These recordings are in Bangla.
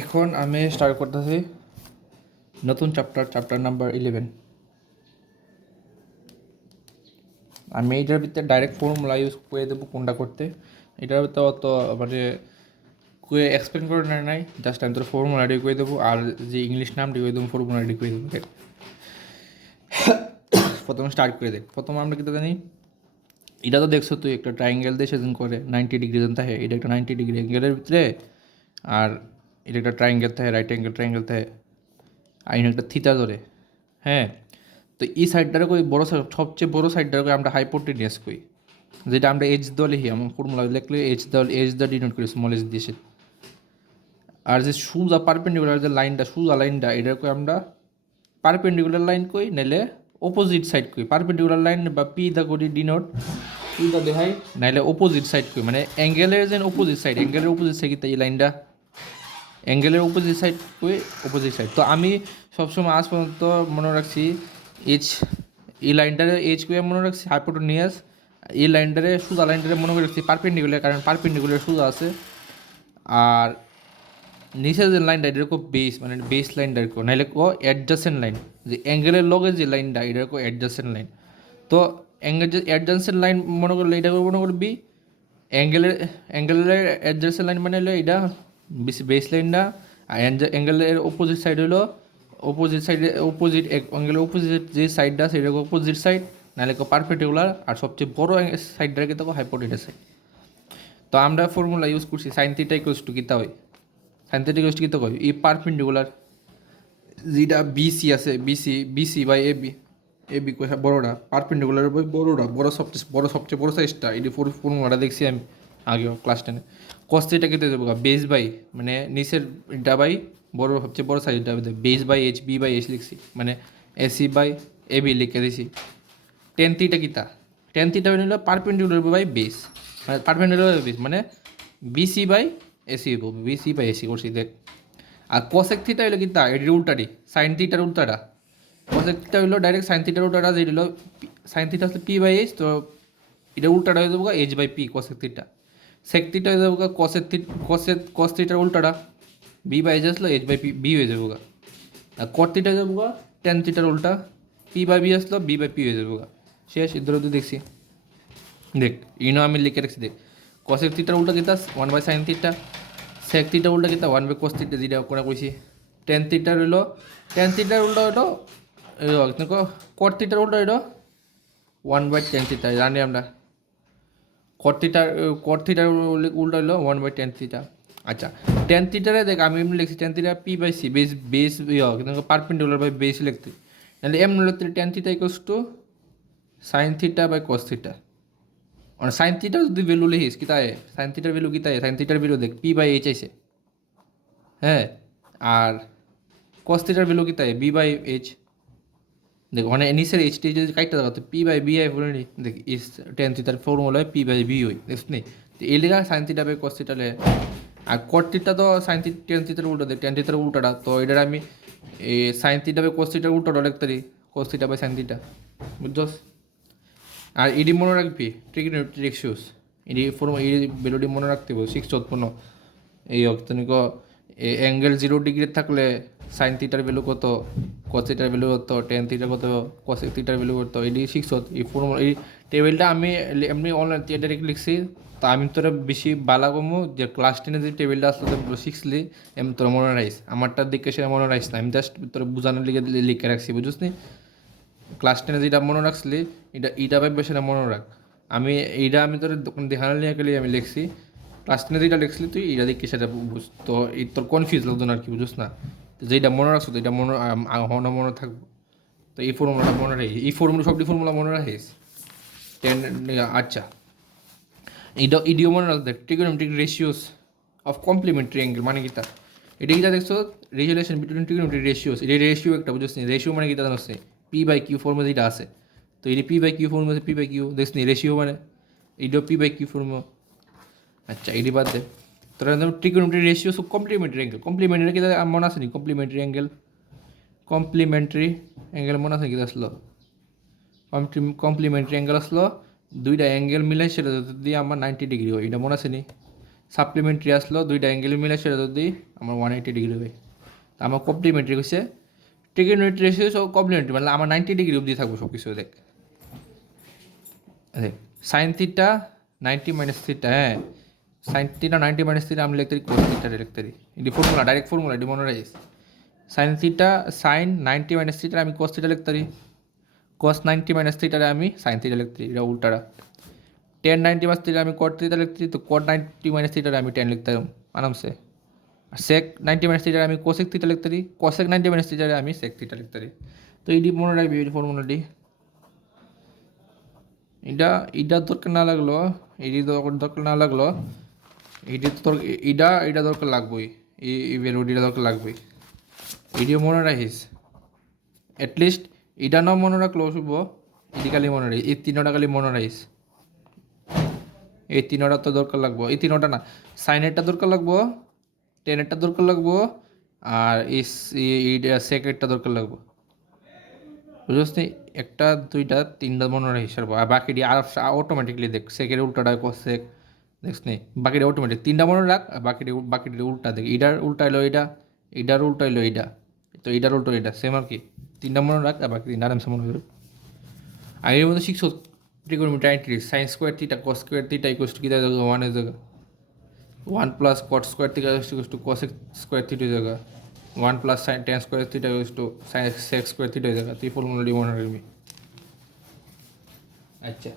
এখন আমি স্টার্ট করতেছি নতুন চ্যাপ্টার নাম্বার 11। আমি এটার ভিতরে ডাইরেক্ট ফর্মুলা ইউজ করে দেবো কোনটা করতে। এটার ভিতরে অত মানে এক্সপ্লেন করে নাই, জাস্ট আমি তোর ফর্মুলা রেডি করে দেবো, আর যে ইংলিশ নাম রেডি করে দেবো ফর্মুলা রেডি করে দেবো। প্রথমে স্টার্ট করে দেখ। প্রথমে আমরা কিন্তু জানি, এটা তো দেখছো তুই একটা ট্রাইঙ্গেল দিয়ে সেদিন করে 90 ডিগ্রি জন থাকে, এটা একটা 90 ডিগ্রি অ্যাঙ্গেলের ভিতরে, আর এটা একটা ট্রাইঙ্গেল থাকে, রাইট অ্যাঙ্গেল ট্রাইঙ্গেল থাকে, আর একটা থিতা ধরে। হ্যাঁ, তো এই সাইডটারে কই বড় সাইড, সবচেয়ে বড় সাইডটারে কই আমরা হাইপোটেনিয়াস কই, যেটা আমরা এইচ দিয়ে লিখি। আমার ফর্মুলা লিখলে এইচ দা ডিনোট করি স্মল এইচ দিয়ে। আর যে সোজা পারপেন্ডিকুলার যে লাইনটা, সোজা লাইনটা, এটা কই আমরা পারপেন্ডিকুলার লাইন কই, নাইলে অপোজিট সাইড কই। পারপেন্ডিকুলার লাইন বা পি দা করি ডিনোট, পি দা দেখাই, নাইলে অপোজিট সাইড কই, মানে অ্যাঙ্গেলের যে অপোজিট সাইড, অ্যাঙ্গেলের অপোজিট সাইড এই লাইনটা অ্যাঙ্গেলের অপোজিট সাইড কই, অপোজিট সাইড। তো আমি সবসময় আজ পর্যন্ত মনে রাখছি এইচ, এই লাইনটারে এইচ কই মনে রাখছি হাইপোটেনিয়াস, এই লাইনটারে সোজা লাইনটারে মনে করে রাখছি পারপেন্ডিকুলার, কারণ পারপেন্ডিকুলার সোজা আছে। আর নিচের যে লাইনটা এটা কো বেস, মানে বেস লাইনটা কো, নাইলে কো অ্যাডজাসেন্ট লাইন, যে অ্যাঙ্গেলের লগে যে লাইনটা এটা কো অ্যাডজাসেন্ট লাইন। তো অ্যাডজাসেন্ট লাইন মনে করলে এটা মনে করবি অ্যাঙ্গেলের অ্যাডজাসেন্ট লাইন মানে হলো এটা বেস লাইনটা, আর অ্যাঙ্গেলের অপোজিট সাইড হলো অপোজিট সাইডে অপোজিট অ্যাঙ্গেলের অপোজিট যে সাইডটা সেটা অপোজিট সাইড, নাহলে কো পারপেন্ডিকুলার, আর সবচেয়ে বড় সাইডটাকে তো হাইপোটেনাস সাইড। তো আমরা ফর্মুলা ইউজ করছি সাইন থিটা ইকুয়ালস টু কিতা হয়, সাইন থিটা ইকুয়ালস টু কিতা হয়, এই পারপেন্ডিকুলার যেটা বিসি আছে, বিসি বাই এবি, এবি কোথা বড়োটা, পারপেন্ডিকুলার বাই বড়োটা, সবচেয়ে বড় সাইজটা, এটি ফর্মুলাটা দেখছি আমি আগেও ক্লাস 10-এ। কস থিটা কেটে দেবো বেস বাই, মানে নিচের এটা বাই বড় সবচেয়ে বড় সাইজটা base by H, B by H লিখছি, মানে এসি বাই এবি লিখে দিছি। টেন থিটা কিতা, টেন থিটা হইল পারপেন্ডিকুলার বাই বেস, মানে পারপেন্ডিকুলার বেস, মানে BC by AC, BC by AC করছি দেখ। আর কোসেক থিটা হইলো কিতা, এটির উল্টাটি, সাইন থিটার উল্টাটা। কোসেক থিটা হইলো ডাইরেক্ট সাইন থিটার উল্টাটা, যেটা হলো সাইন থিটা আসলে পি বাই এইচ, তো এটা উল্টাটা হয়ে যাবো H by P cosec theta. Sec theta হয়ে যাবো কস থিটার উল্টাটা, বি বাই এইচ আসলো এইচ বাই পি বি হয়ে যাবো। আর কট থিটা হয়ে যাবো টেন থিটার উল্টা, পি বাই বি আসলো বি বাই পি হয়ে যাবো। শেষ, ইধর তো দেখছি। দেখ ইনো আমি লিখে রাখছি, দেখ কসেক থিটার উল্টা কিতা 1 বাই সাইন থিটা, সেক থিটার উল্টা কিতা 1 বাই কোস থিটা, যেটা করে কইছি। টেন থিটার হইলো, টেন থিটার উল্টা হইলো কট থিটার উল্টা হইলো 1 বাই টেন থিটা, জানি আমরা। কট থিটার উল্টা হইলো 1 বাই টেন থিটা। আচ্ছা, টেন থিটারে দেখ আমি এমনি লিখছি tan theta P by C, base কিন্তু পারপেন্ডিকুলার বাই বেস লিখতে, তাহলে এমনি লিখতে tan theta equals to sine theta by cos theta. মানে সাইন থিটার যদি ভ্যালু লিখিস কি তাই, সাইন থিটার ভ্যালু কি তাই, সাইন থিটার ভ্যালু দেখ পি বাই এইচ আইসে। হ্যাঁ, আর কস থিটার ভ্যালু কি তাই বি বাই এইচ। দেখ মানে নিচের এইচ টি যদি কাইটটা দেখাতো পি বাই বি আই বলে নি, দেখ ইস টেন থিটার ফর্মুলা পি বাই বি হই, দেখছ নি। তো এই লেখা sine theta by cos theta লে, আর কট থিটা তো সাইন থিটা টেন থিটার উল্টা, দেখ টেন থিটার উল্টাটা, তো এটার আমি এই সাইন থিটা বাই কস থিটার উল্টাটা লিখতে পারি, cos theta by sine theta, বুঝছস। আর ইডি মনে রাখবি ট্রিগোনোমেট্রিক রেশিওস, ইডি ভ্যালুটি মনে রাখতে হবে 6 এই অক্তনিক অ্যাঙ্গেল 0 ডিগ্রি থাকলে সাইন থিটার ভ্যালু কত, কস থিটার ভ্যালু কত, টেন থিটার কত, কসেক থিটার ভ্যালু কত, এডি 6 এই ফর্মুলা এই টেবিলটা আমি এমনি অনলাইন থিয়েটারে লিখছি। তা আমি তোরা বেশি বালা কমু যে ক্লাস 10-এ যে টেবিলটা আসলে শিখলি এমনি তোরা মনে রাখিস, আমারটার দিকে সেটা মনে রাখিস না, আমি জাস্ট তোরা বোঝানোর লিখে লিখে রাখছি, বুঝছিস নি। ক্লাস 10-এ যেটা মনে রাখছিলি এটা ভাববে সেটা মনে রাখ। আমি এইটা আমি তোর দেখানোর লিখে আমি লিখছি, ক্লাস 10-এ যেটা লিখছিলি তুই এটা দেখি সেটা বুঝ, তো এই তোর কনফিউজ লাগতো না আর কি, বুঝছ না। যেটা মনে রাখছো তো এটা মনে থাকবো। তো এই ফর্মুলাটা মনে রাখিস, এই সবটি ফর্মুলা মনে রাখিস। টেন, আচ্ছা ইডিও মনে রাখতে, trigonometric ratios of complementary angle মানে কি তা, এটা কি দেখছো রিলেশন বিটুইন ট্রিগোনোমেট্রিক রেশিওস, এটা রেশিও একটা বুঝছিস নি। রেশিও মানে কি তা জানোস, পি বাই কিউ ফর্মুলা যেটা আছে, তো এটা P by Q formula, P by Q দেখছ নি, রেশিও মানে এইটাও পি বাই কিউ ফর্মুলা। আচ্ছা এটি বাদ দে, তোরা trigonometric ratios of complementary angle, complementary কি মনে আছে নি, কমপ্লিমেন্টারি অ্যাঙ্গেল, কমপ্লিমেন্টারি অ্যাঙ্গেল মনে আছে কি আসলো, কমপ্লিমেন্টারি অ্যাঙ্গেল আসলো দুইটা অ্যাঙ্গেল মিলাই সেটা দিয়ে আমার 90 ডিগ্রি হয়, এটা মনে আছে নি। সাপ্লিমেন্টারি আসলো দুইটা অ্যাঙ্গেল মিলে সেটা যদি আমার 180 ডিগ্রি হয়, তা আমার কমপ্লিমেন্টারি হচ্ছে ট্রিগোনোমেট্রি রেশিও সব কমপ্লিমেন্টারি, মানে আমার 90 ডিগ্রি অবধি থাকবো সব কিছু। দেখ দেখ সাইন থিটা 90 মাইনাস থিটা, হ্যাঁ সাইন থিটা 90 মাইনাস থিটা আমি লিখতে পারি, কোস থিটা লিখতে পারি, এটি ফর্মুলা, ডাইরেক্ট ফর্মুলা, এটি মনে রাখিস। Sine theta sine 90 minus theta আমি কোস থিটা লিখতে পারি, কোস 90 মাইনাস থিটারে আমি সাইন থিটা লিখতে পারি, এটা উল্টাটা। টেন 90 মাইনাস থিটা আমি কট থিটা লিখতে পারি, তো কট 90 মাইনাস থিটারে আমি টেন লিখতে পারি আরামসে। আর সেক 90 মাইনাস থিটারে আমি কোসেক থিটা লিখতে পারি, কোসেক 90 মাইনাস থিটারে আমি সেক থিটা লিখতে পারি। তো এটি মনে রাখবি, এই ফর্মুলাটি। এটা এটার দরকার না লাগলো, এটি দরকার না লাগলো, এটি তো তোর এটা দরকার লাগবেই, এই বেরোডিটা দরকার লাগবেই, এটিও মনে রাখিস অ্যাটলিস্ট। এটা নাও মনে রাখলেও শুভ, এটি খালি মনে রাখিস, এই তিনটা খালি মনে রাখিস, এই তিনটা তো দরকার লাগবো, এই তিনটা না, সাইনেরটা দরকার লাগবো, টেনেরটা দরকার লাগবো, আর এই সেকেন্ডটা দরকার লাগবো, বুঝলি? একটা দুইটা তিনটা মনে রাখিস, আর বাকিটি আর অটোমেটিকলি দেখ, সেকের উল্টাটা সেক দেখছ নি, বাকিটা অটোমেটিক তিনটা মনে রাখ, আর বাকিটি উল্টা দেখ, এটার উল্টা এলো এটা, এটার উল্টা এলো এটা, তো এটার উল্টো এটা, সেম আর কি। তিনটা মনে রাখ আর বাকি তিনটা আরামসে মনে রাখ। আর এর মধ্যে শিখছো trigonometry, sine square theta cos square theta equal to কি জায়গা, ওয়ানের জায়গা 1 plus cot square theta equal to cosec square theta জায়গা 1 plus sine tan square theta equal to sine sec square theta জায়গা, তুই ফর্মুলাটি মনে রাখবি। আচ্ছা,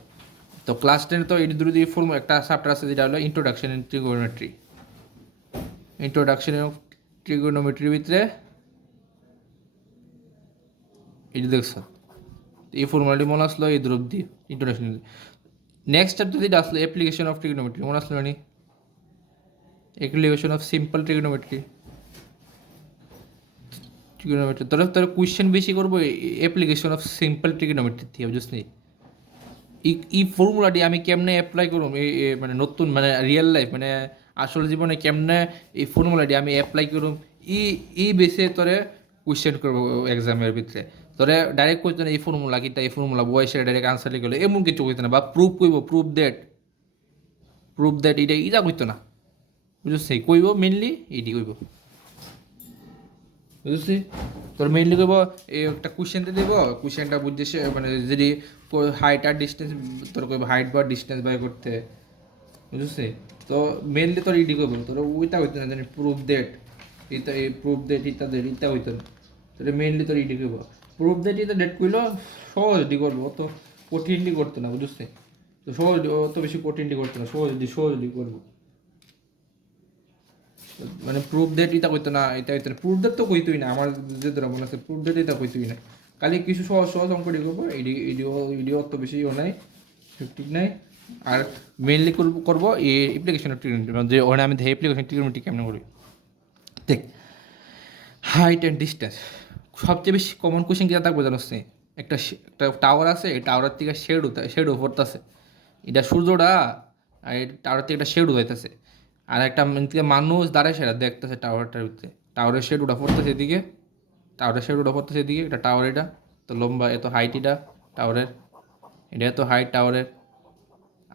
তো ক্লাস 10 তো এই দুটো দিয়ে ফর্মুলা একটা চ্যাপ্টার আছে যেটা হলো introduction in trigonometry. Introduction of ট্রিগোনোমেট্রির ভিতরে এই দেখছ, এই ফর্মুলাটি মনে আসলো এই দ্রব দিয়ে ইন্ট্রোডাকশন। নেক্সট চ্যাপ্টার যেটা আসলো অ্যাপ্লিকেশন অফ ট্রিগোনোমেট্রি, মনে আসলো মানে application of simple trigonometry. Trigonometry তোর কোয়েশ্চেন বেশি করবো অ্যাপ্লিকেশন অফ সিম্পল ট্রিগোনোমেট্রি দিয়ে, বুঝলি? এই ফর্মুলাটি আমি কেমনে অ্যাপ্লাই করুম, মানে নতুন মানে রিয়েল লাইফ মানে আসল জীবনে কেমনে এই ফর্মুলাটি আমি অ্যাপ্লাই করুম, এই বেসে তোরে কোয়েশ্চেন করবো এক্সামের ভিতরে। তোরে ডাইরেক্ট কোয়েশ্চেন এই ফর্মুলা কিটা, এই ফর্মুলা বয়সে ডাইরেক্ট আনসার লিখে গেলো এমন কিছু কইতো না, বা প্রুফ কইব, প্রুফ দ্যাট এটা কইতো না, বুঝছি? কইব মেনলি এইটি কইব, বুঝছি? তোর মেইনলি কইব এই একটা কোশ্চেন দিয়ে দেবো, কোশ্চেনটা বুঝতে মানে যদি হাইট আর ডিস্টেন্স, তোর কইব হাইট বা ডিস্টেন্স বাই করতে, বুঝছি? তো মেইনলি তোর ইডি কইব, তোর ওইটা হইতো না জানি প্রুফ দ্যাট, এটা এই প্রুফ দ্যাট ইটা হইতো না, তোর মেইনলি তোর ইডি কইব প্রুফ দ্যাট ইটা ডেট কইলো সহজটি করবো, অত কঠিনটি করতো না, বুঝছি? তো সহজ অত বেশি কঠিনটি করতো না, সহজটি করবো, মানে প্রুফ দ্যাট এটা কইতো না, এটা হইতো না, প্রুফ দ্যাট তো কইতোই না, আমার যে ধরা মনে আছে প্রুফ দ্যাট এটা কইতোই না, খালি কিছু সহজ সহজ অঙ্ক ডি করবো, ইডিও অত বেশি নাই, ঠিক নাই। আর মেইনলি করবো এই অ্যাপ্লিকেশন ট্রিগনোমেট্রি, যে ওখানে আমি অ্যাপ্লিকেশন ট্রিগনোমেট্রি কেমন করি। দেখ হাইট অ্যান্ড ডিস্টেন্স সবচেয়ে বেশি কমন কোশ্চেন কী থাকবো জানোস নি? একটা টাওয়ার আছে, এই টাওয়ারের থেকে শেডও পড়তেছে, এটা সূর্যটা, আর এই টাওয়ার থেকে একটা শেডও হইতেছে, আর একটা থেকে মানুষ দাঁড়ায় সেটা দেখতেছে টাওয়ারটার ভিতরে, টাওয়ারের শেড ওটা পড়তেছে এদিকে, এটা টাওয়ার, এটা তো লম্বা, এত হাইট, এটা টাওয়ারের, এটা এত হাইট টাওয়ারের,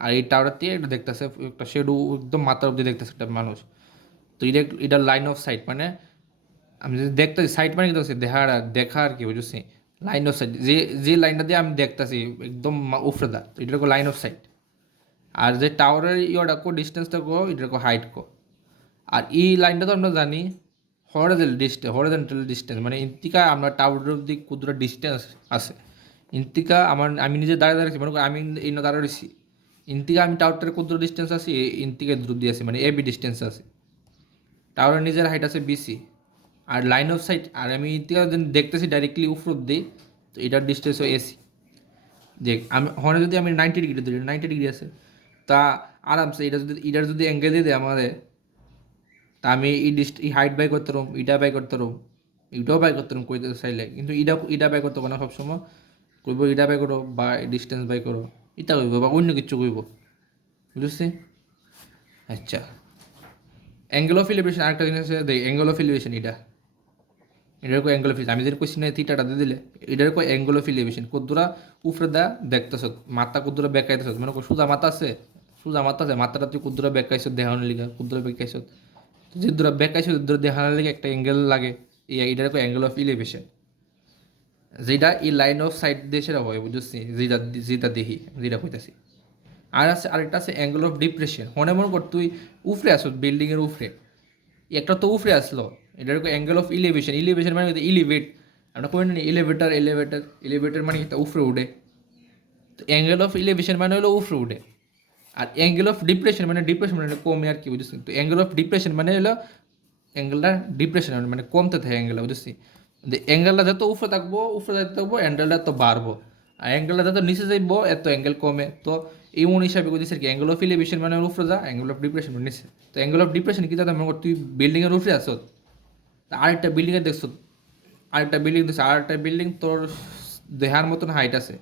আর এই টাওয়ারের থেকে এটা দেখতেছে একটা শেডও একদম মাথার অব্দি দেখতেছে একটা মানুষ। তো এটা লাইন অফ সাইট, মানে আমি যদি দেখতেছি, সাইট মানে কিন্তু দেখা আর কি, বুঝছি? লাইন অফ সাইট, যে লাইনটা দিয়ে আমি দেখতেছি একদম উফরে দা, তো এটা লাইন অফ সাইট। আর যে টাওয়ারের ইয়েটা কো ডিস্টেন্সটা কো, এটা কো হাইট কো। আর এই লাইনটা তো আমরা জানি হরিজন্টাল ডিস্টেন্স, মানে ইন্তিকা আমরা টাওয়ারের অব্দি কতটা ডিস্টেন্স আছে, ইন্তিকা আমি নিজে দাঁড়িয়েছি, মনে করি আমি এই দাঁড়িয়ে রয়েছি, ইন্তিকা আমি টাওয়ারটার কতটা ডিস্টেন্স আছি, ইন্তিকা দূর দিয়ে আছি, মানে এবি ডিস্টেন্স আছে। টাওয়ারের নিজের হাইট আছে বিসি, আর লাইন অফ সাইট, আর আমি ইন্তিকা দেখতেছি ডাইরেক্টলি উপর দিয়ে, তো এটার ডিস্টেন্স এসি। দেখ আমি হনে যদি আমি 90 ডিগ্রি ধরি, 90 ডিগ্রি আছে, তা আরামসে এটার যদি অ্যাঙ্গেল দিয়ে দেয় আমাদের, তা আমি এই হাইট বাই করতে পারব, ইটা বাই করতে পারব, ইটাও বাই করতে পারব কইতে চাইলে, কিন্তু ইটা বাই করতে পারবো না সবসময়, কইব ইটা বাই করো বা ডিস্টেন্স বাই করো, ইটা কইব বা অন্য কিছু কইব, বুঝছি? আচ্ছা, অ্যাঙ্গেল অফ এলিভেশন আরেকটা জিনিস আছে, দেখ অ্যাঙ্গেল অফ এলিভেশন এটার কো অ্যাঙ্গেল অফ, আমি যদি কোশ্চেনে থিটাটা দিয়ে দিলে, এটার কো অ্যাঙ্গেল অফ এলিভেশন কদ্দুরা উপরে দা দেখতেছ, মাথা কদ্দুরা বেকাইতেছ, মানে সোজা মাথা আছে, সোজা মাথা আছে, মাথাটা তুই কুদ্দুরা বেকাইছত দেখানোর লিগা, কুদ্দুরা বেকাইছত যে দূরা বেকাইছত দূরা দেখানোর লিগে একটা অ্যাঙ্গেল লাগে, এটার অ্যাঙ্গেল অফ ইলিভেশন, যেটা এই লাইন অফ সাইড দিয়ে সেটা হয়, বুঝছি, যেটা যেটা দেখি, যেটা হইতাছি। আর আছে আরেকটা আছে অ্যাঙ্গেল অফ ডিপ্রেশন। মনে কর তুই উফরে আসো, বিল্ডিংয়ের উফরে, একটা তো উফরে আসলো, এটার অ্যাঙ্গেল অফ ইলিভেশন। ইলিভেশন মানে ইলিভেট, আমরা কই না এলিভেটর, এলিভেটর মানে এটা উফরে উঠে, তো অ্যাঙ্গেল অফ ইলিভেশন মানে হলো উফরে উঠে। আর অ্যাঙ্গেল অফ ডিপ্রেশন মানে কমে আর কি, বুঝছি। তো অ্যাঙ্গেল অফ ডিপ্রেশন মানে হলো অ্যাঙ্গেলটা ডিপ্রেশন মানে কমতে থাকে অ্যাঙ্গেলটা, বুঝছি। অ্যাঙ্গেলটা যত উপরে যেতে থাকবো অ্যাঙ্গেলটা তো বাড়বো, আর অ্যাঙ্গেলটা যত নিচে যাইবো এত অ্যাঙ্গেল কমে। তো এমন হিসাবে বুঝেছি আর কি, অ্যাঙ্গেল অফ ইলিভেশন মানে উপরে যা, অ্যাঙ্গেল অফ ডিপ্রেশন মানে নিচে। তো অ্যাঙ্গেল অফ ডিপ্রেশন কি দাদা, মনে কর তুই বিল্ডিংয়ের উপরে আসো, আরেকটা বিল্ডিংয়ে দেখছো, আরেকটা বিল্ডিং তোর দেহার মতন হাইট আছে,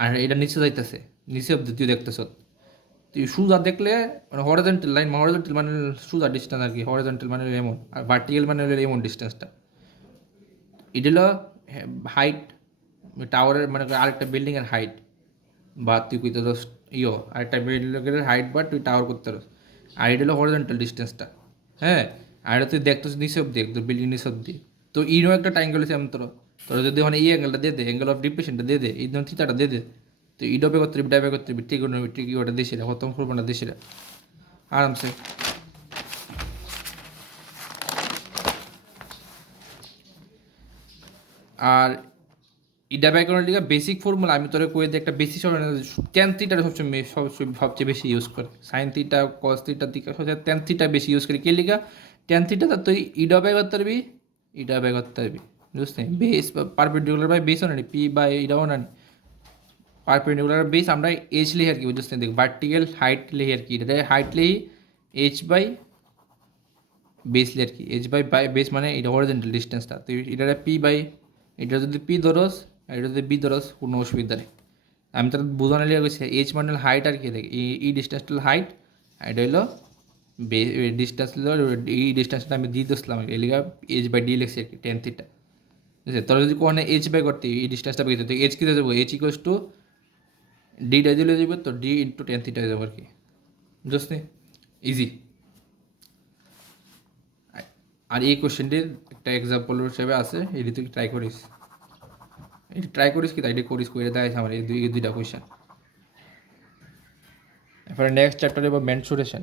আর এটা নিচে যাইতেছে, নিচে অব্দি তুই দেখতেছ। তুই সোজা দেখলে মানে হরিজন্টাল লাইন, হরিজন্টাল মানে সোজা ডিস্টেন্স আর কি, হরিজন্টাল মানে হলো এমন, আর ভার্টিক্যাল মানে হলো এমন ডিস্টেন্সটা। এটা হলো হাইট টাওয়ারের, মানে আরেকটা বিল্ডিংয়ের হাইট, বা তুই কইতে দোস আরেকটা বিল্ডিংয়ের হাইট বা তুই টাওয়ার করতে পারস, আর এটা হলো হরিজন্টাল ডিস্টেন্সটা। হ্যাঁ, আর এটা তুই দেখতেছ নিচে অব্দি, একদম বিল্ডিং নিচে অব্দি। তো ইনো একটা ট্রায়াঙ্গেল আছে আমি তোর যদি মানে এই অ্যাঙ্গেলটা দিয়ে দে, অ্যাঙ্গেল অফ ডিপ্রেশনটা দিয়ে দে, এই ধরনের থিতাটা দিয়ে দে, তো ইডবে করতে ডাইবে করতে ঠিক ওটা দিছি রে, খতম করবো না দিছি রে আরামসে। আর ইডা ব্যাকরণের লিগে বেসিক ফর্মুলা আমি তোরে কয়ে দিই, একটা বেসিক ট্যান থিটাটা সবচেয়ে বেশি ইউজ করে, সাইন থিটা কস থিটা দিকে সবচেয়ে ট্যান থিটা বেশি ইউজ করি, কে লিগা ট্যান থিটা তুই ইডা বাই করতে পারবি, ইডা বাই করতে পারবি, বুঝলি। বেস পারপেন্ডিকুলার বাই বেসও নানি, পি বাই ইডাও নানি, পারপেন্ডিকুলার বেস আমরা এইচ লিখি আর কি, বুঝতে দেখ ভার্টিক্যাল হাইট লিখি আর কি, এটা হাইট লিখি এইচ বাই বেস লিখি আর কি, এইচ বাই বেস মানে এটা হরিজন্টাল ডিস্টেন্সটা, তুই এটা পি বাই, এটা যদি পি ধরস আর এটা যদি বি ধরস কোনো অসুবিধা নেই। আমি তার বোঝানো লিখে গেছি এইচ মানে হাইট আর কি, দেখ এই ডিস্টেন্সটা হাইট, এটা হলো ডিস্টেন্স, এই ডিস্টেন্সটা আমি দিয়ে দিচ্ছিলাম এই লিখা এইচ বাই ডি লিখছি আর কি, টেন থিটা। বুঝলি, তোরা যদি কোনো এইচ বাই করতে এই ডিস্টেন্সটা পেয়ে যেত, এইচ কিতে যাবো, এইচ ইকোয়াস টু ডিটা দিলে যাবে, তো ডি ইন্টু টেন থিটা যাবো আর কি, বুঝলি, ইজি। আর এই কোশ্চেনটির একটা এক্সাম্পল হিসেবে আছে, এটি তুই ট্রাই করিস, এটি ট্রাই করিস কি, তাই করিস করে দেয় আমার এই দুইটা কোয়েশ্চেন। এরপরে নেক্সট চ্যাপ্টারে বা মেনসুরেশন।